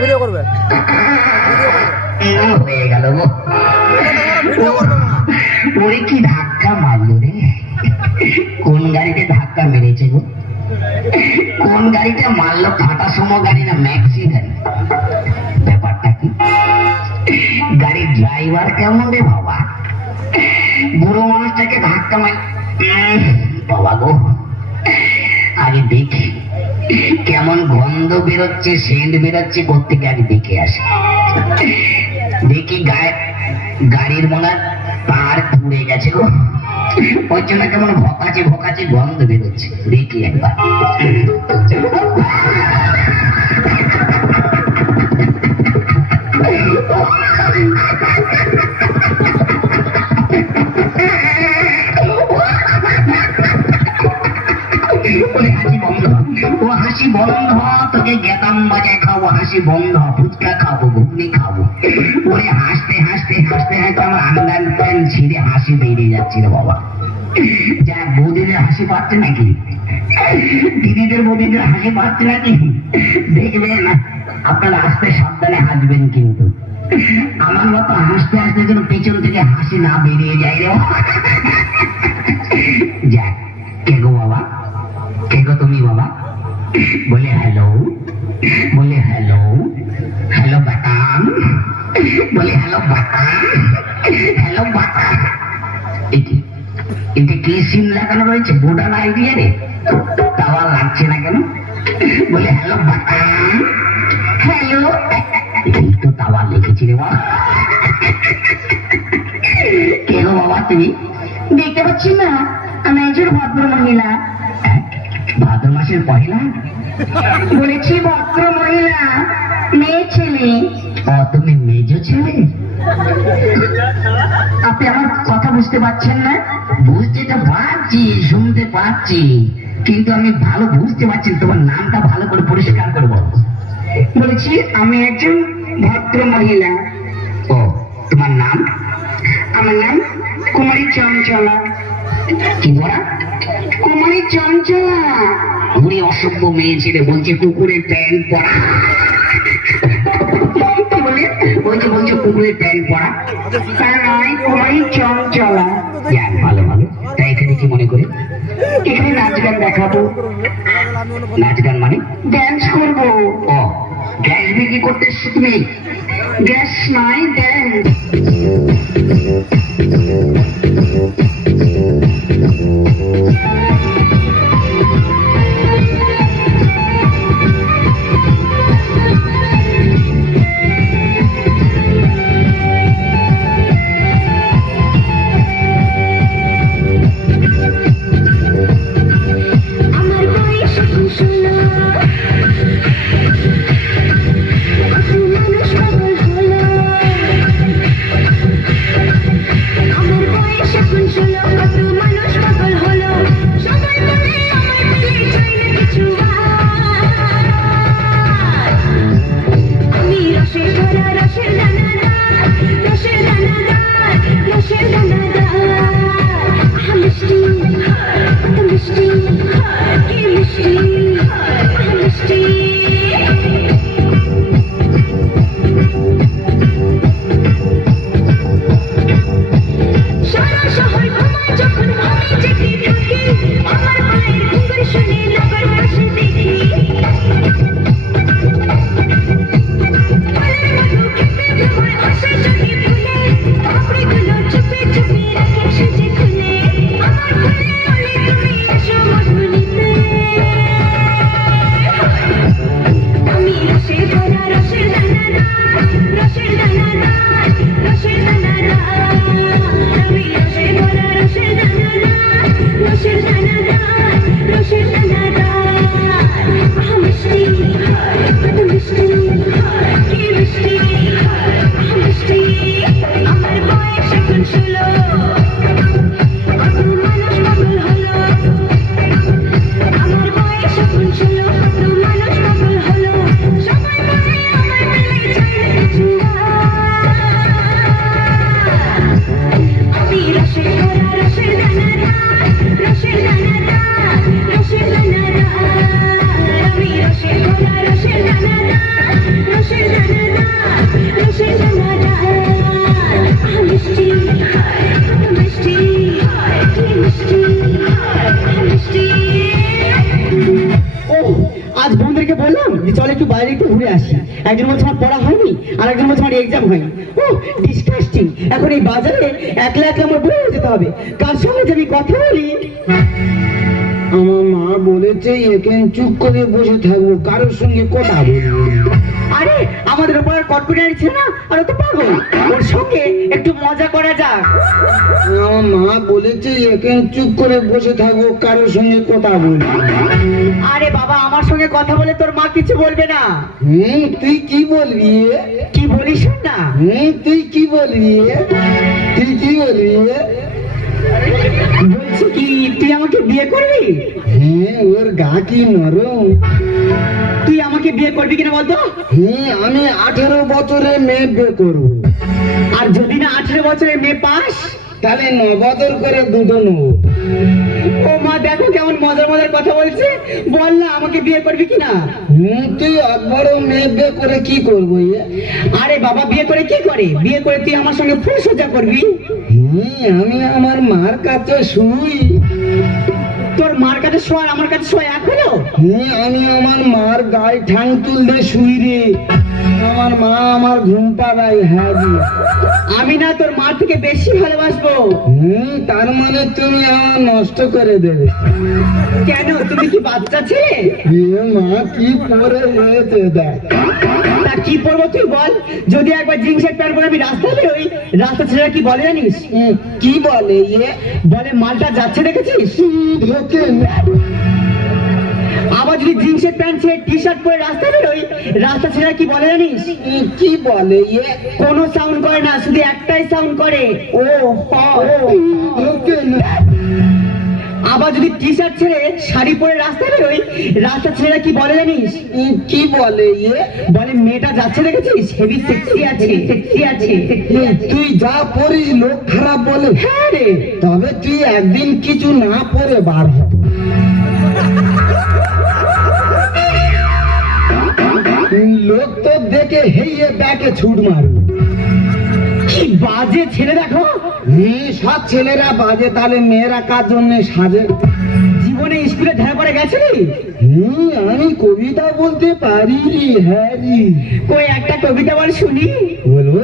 Video করবে হয়ে গেল গো। ওরে কি ধাক্কা মারলো রে, কোন গাড়িতে ধাক্কা মেরেছে গো, কোন গাড়িটা মারলো? টাটা সুমো গাড়ি না ম্যাক্সি গাড়ি? ব্যাপারটা কি? গাড়ির ড্রাইভার কেমন রে বাবা, বুড়ো মানুষটাকে ধাক্কা মার। বাবা গো, আগে দেখি কেমন গন্ধ বেরোচ্ছে, সেন্ট বেরোচ্ছে কোত্থেকে, আগে দেখে আসি। দেখি গাড়ির মনে তার পুড়ে গেছে গো, ওই জন্য কেমন ভকাচে ভকাচে গন্ধ বেরোচ্ছে। দেখি একবার। ও হাসি বন্ধ, তোকে গেতাম বাজায় খাবো, হাসি বন্ধ, ফুচকা খাবো, ঘুগনি খাবো। ওরে হাসতে হাসতে হাসতে হাসতে আমার আন্ডার প্যান্ট ছিঁড়ে হাসি বেরিয়ে যাচ্ছে রে বাবা। যা বৌদিদের হাসি পাচ্ছে নাকি, দিদিদের বৌদিদের হাসি পাচ্ছে নাকি দেখবেন, আপনারা হাসতে সাবধানে হাসবেন কিন্তু। আমার মতো হাসতে হাসতে যেন পেছন থেকে হাসি না বেরিয়ে যায় রে। যাক, কে গো বাবা, কে গো তুমি বাবা? বলে হ্যালো, বলে হ্যালো, হ্যালো বাটান, বলে হ্যালো বাটান, হ্যালো বাটান। এতে কি সিম লাগানো রয়েছে, ভোটার আইডিয়া রে? টাওয়ার লাগছে না কেন? বলে হ্যালো বাটান, হ্যালো। এই তো টাওয়ার লিখেছি রে বাবা। কে গো বাবা তুমি? দেখতে পাচ্ছি না আমি একজন ভদ্র মহিলা। ভাদ্র মাসের পহেলা? বলেছি ভদ্র মহিলা, মেয়ে ছেলে। ও, তুমি মেজো ছেলে? আপনি আমার কথা বুঝতে পারছেন না? বুঝতে তো পারছি, শুনতে পাচ্ছি, কিন্তু আমি ভালো বুঝতে পারছি না। তোমার নামটা ভালো করে পরিষ্কার করে বলো। বলেছি আমি একজন ভদ্র মহিলা। ও, তোমার নাম? আমার নাম কুমারী চঞ্চলা। কি বলা? কুমারী চঞ্চলা। ঘুরে অসভ্য মেয়ে ছেলে বলছে কুকুরের প্যান্ট পরা। কি বলে? ওই যে বলছে কুকুরের প্যান্ট পরা। তা নয়, কুমারী চঞ্চলা। যাক, ভালো ভালো। তাই এখানে কি মনে করে? এখানে নাচ গান দেখাবো। নাচ গান মানে? ড্যান্স করবো। ও, গ্যাস বিক্রি করতে এসছো তুমি? গ্যাস নয়, ড্যান্স। আমার বয়স এখন 16, কত মানুষ পাগল হলো। বললাম যে চল একটু বাইরে একটু ঘুরে আসি। একজন বলছে আমার পড়া হয়নি, আর একজন বলছে আমার এক্সাম হয়নি। ও ডিসকাস্টিং। এখন এই বাজারে একলা একলা আমার বয়ে যেতে হবে, কার সঙ্গে যে আমি কথা বলি। আমার মা বলেছে এখানে চুপ করে বসে থাকবো, কারোর সঙ্গে কথা বলবো না। আরে আমাদের উপর কটকটি ছিল না, আর ও তো পাগল, ওর সঙ্গে একটু মজা করা যাক। আমার মা বলেছে এখানে চুপ করে বসে থাকবো, কারোর সঙ্গে কথা বলবো না। আরে বাবা, আমার সঙ্গে কথা বলে তোর মা কিছু বলবে না। তুই কি বলবি? কি বলিস না? তুই কি বলবি? তুই কি বলবি? বলছি কি তুই আমাকে বিয়ে করবি? ওর গা কি নরম। তুই আমাকে বিয়ে করবি কিনা বলতো? আমি 18 বছরের মেয়ে বিয়ে করবো। আর যদি না 18 বছরের মেয়ে পাস, তাহলে 9 বছর করে দুটো নেবো। ও মা দেখো কেমন মজার মজার কথা বলছে। বল না আমাকে বিয়ে করবি কিনা? তুই বড় মেয়ে বিয়ে করে কি করবো? আরে বাবা, বিয়ে করে কি করে? বিয়ে করে তুই আমার সঙ্গে ফুল সোজা করবি। আমি আমার মার কাছে শুই। তোর মার কাছে শোয়ার আমার কাছে শোয়া এক হলো? আমি আমার মার গায়ে ঠাং তুলতে শুই রে। আমার মা আমার ঘুম পাড়ায়। হ্যাঁ জি। আমি না তোর মার থেকে বেশি ভালোবাসবো। তার মানে তুমি আমার নষ্ট করে দেবে? কেন, তুমি কি বাচ্চা ছেলে? মা কি পরে হয়েছে দেখ। তা কি পরবো তুই বল? যদি একবার জিন্সের প্যান্ট পরে আমি রাস্তায় বেরোই, রাস্তা ছেলেরা কি বলে জানিস? কি বলে? বলে মালটা যাচ্ছে দেখেছিস। ঢোকে। আবার যদি জিন্সের প্যান্ট ছেড়ে টি শার্ট পরে রাস্তায় বেরোই, রাস্তা ছেলেরা কি বলে জানিস? কি বলে? কোনো সাউন্ড করে না, শুধু একটাই সাউন্ড করে, ও ঢোকে না। আবার যদি টি শার্ট ছেড়ে শাড়ি পরে রাস্তায় বেরোই, রাস্তা ছেলেরা কি বলে জানিস? কি বলে? বলে মেয়েটা যাচ্ছে দেখেছিস, হেভি সেক্সি আছে, সেক্সি আছে। তুই যা পড়িস লোক খারাপ বলে। হ্যাঁ রে। তবে তুই একদিন কিছু না পরে বার হ। লোক তো দেখে হেইয়ে ব্যাকে ছুট মারবে। কি বাজে ছেলে দেখো। সব ছেলেরা বাজে, তাহলে মেয়েরা কার জন্য সাজে? জীবনে স্কুলে ধ্যান পড়ে গেছিলি? আমি কবিতা বলতে পারি রে। হ্যাঁ রে। কই একটা কবিতা বল শুনি। বলবো?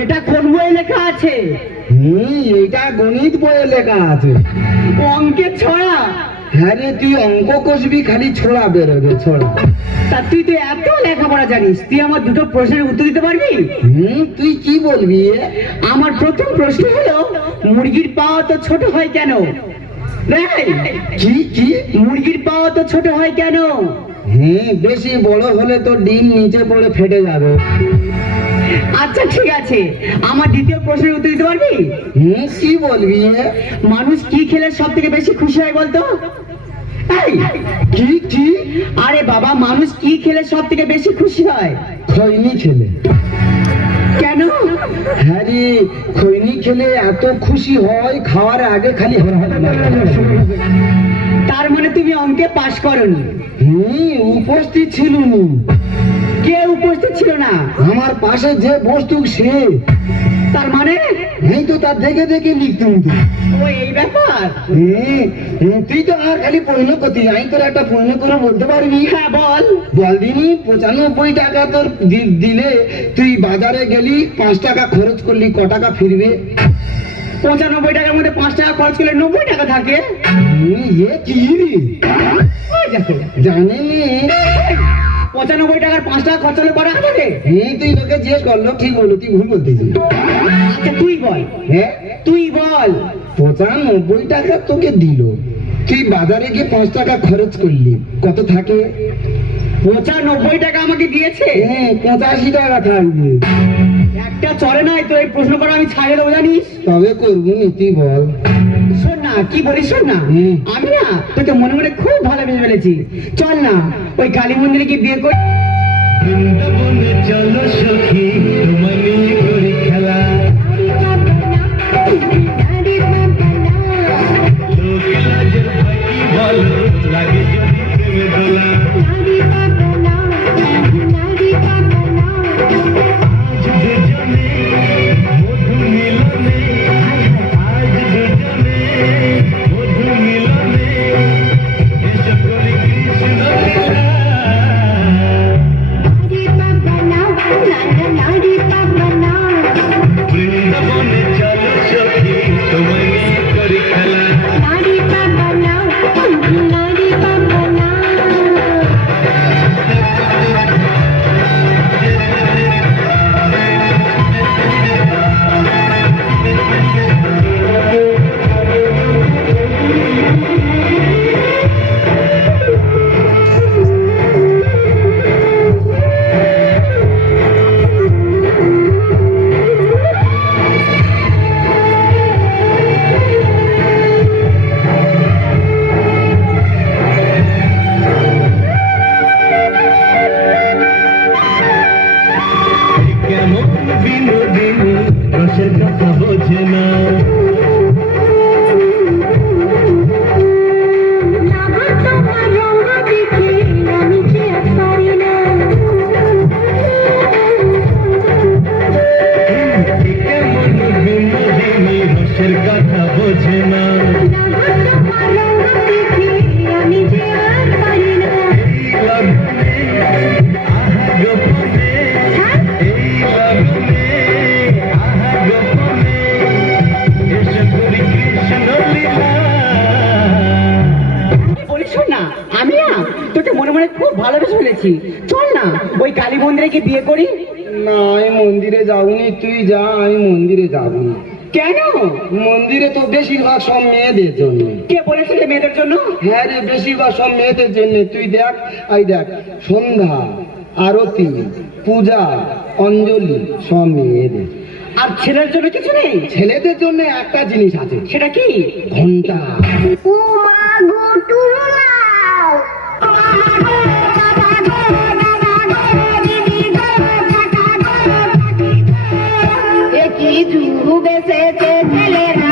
এটা কোন বই লেখা আছে? এটা গণিত বইয়ে লেখা আছে। অঙ্কের ছড়া? হ্যাঁ রে, তুই অঙ্ক কষবি, খালি ছোড়া বেরোবে, ছোড়া। তা তুই তো এত লেখাপড়া জানিস, তুই আমার দুটো প্রশ্নের উত্তর দিতে পারবি? তুই কি বলবি? আমার প্রথম প্রশ্ন হলো, মুরগির পা তো ছোট হয় কেন? কি কি? মুরগির পা তো ছোট হয় কেন? বেশি বড় হলে তো ডিম নিচে পড়ে ফেটে যাবে। আচ্ছা ঠিক আছে, আমার দ্বিতীয় প্রশ্নের উত্তর দিতে পারবি? কি বলবি? মানুষ কি খেলে সব থেকে বেশি খুশি হয় বলতো? এই, কি কি? আরে বাবা, মানুষ কি খেলে সব থেকে বেশি খুশি হয়? খৈনি খেলে। কেন? হ্যাঁ রে, খৈনি খেলে এত খুশি হয়, খাওয়ার আগে খালি তার মানে তুমি অঙ্কে পাশ করনি? উপস্থিত ছিল না। কে উপস্থিত ছিল না? আমার পাশে যে বস্তু সে। তার মানে? এই তো তার দেখে দেখে লিখতুম। ও এই ব্যাপার। তুই তো আর খালি পয়ন করতি, আমি তোর একটা পয়ন করে বলতে পারবি? হ্যাঁ বল। বল দিনি, 95 টাকা তোর দিলে তুই বাজারে গেলি, 5 টাকা খরচ করলি, ক টাকা ফিরবে? 95 টাকার মধ্যে 5 টাকা খরচ করলে 90 টাকা থাকে। কি রে? জানেনি 95 টাকার 5 টাকা খরচ হলে করা হবে? তুই লোকে জিজ্ঞেস করলো ঠিক বলো, তুই ভুল বলতেছিস। আচ্ছা তুই বল, হ্যাঁ, তুই বল। 95 টাকা তোকে দিল, তুই বাজারে গিয়ে 5 টাকা খরচ করলি, কত থাকে? 95 টাকা আমাকে দিয়েছে, 85 টাকা থাকবে। একটা চলে নাই তো, এই প্রশ্ন করা আমি ছাড়ে দেবো জানিস। তবে করবো নি, তুই বল। শোন না, কি বলিস শোন না, হুম। আমি না তোকে মনে মনে খুব ভালোবেসে ফেলেছি। চল না ওই কালী মন্দিরে গিয়ে বিয়ে করি। বৃন্দাবনে চলো সখী তোমায় নিয়ে করি খেলা, লোক লাজের ফাঁকি বলো লাগে যদি প্রেমে দোলা। আজ দুজনে মধু মিলনে, আজ দুজনে মধু মিলনে, এসো করি কৃষ্ণ লীলা। বৃন্দাবনে চলো সখী তোমায় নিয়ে করি খেলা, কেমন বিনোদিনী রসের কথা বোঝে না, কেমন বিনোদিনী রসের কথা বোঝে না। এই লগনে আহা গোপনে, এই লগনে আহা গোপনে, এসো করি কৃষ্ণ লীলা। বলিস শোন না, আমি না তোকে মনে মনে খুব ভালোবেসে ফেলেছি। চল না ওই কালী মন্দিরে গিয়ে বিয়ে করি। না, আমি মন্দিরে যাবনি, তুই যা, আমি মন্দিরে যাবনি। কেন? মন্দিরে তো বেশিরভাগ সব মেয়েদের জন্য। কে বলেছে যে মেয়েদের জন্য? হ্যাঁ রে, বেশিরভাগ সব মেয়েদের জন্য। তুই দেখ, এই দেখ, সন্ধ্যা, আরতি, পূজা, অঞ্জলি সব মেয়েদের। আর ছেলের জন্য কিছু নেই? ছেলেদের জন্য একটা জিনিস আছে, সেটা কি? ঘন্টা। কি যুগ বেসেছে ছেলেরা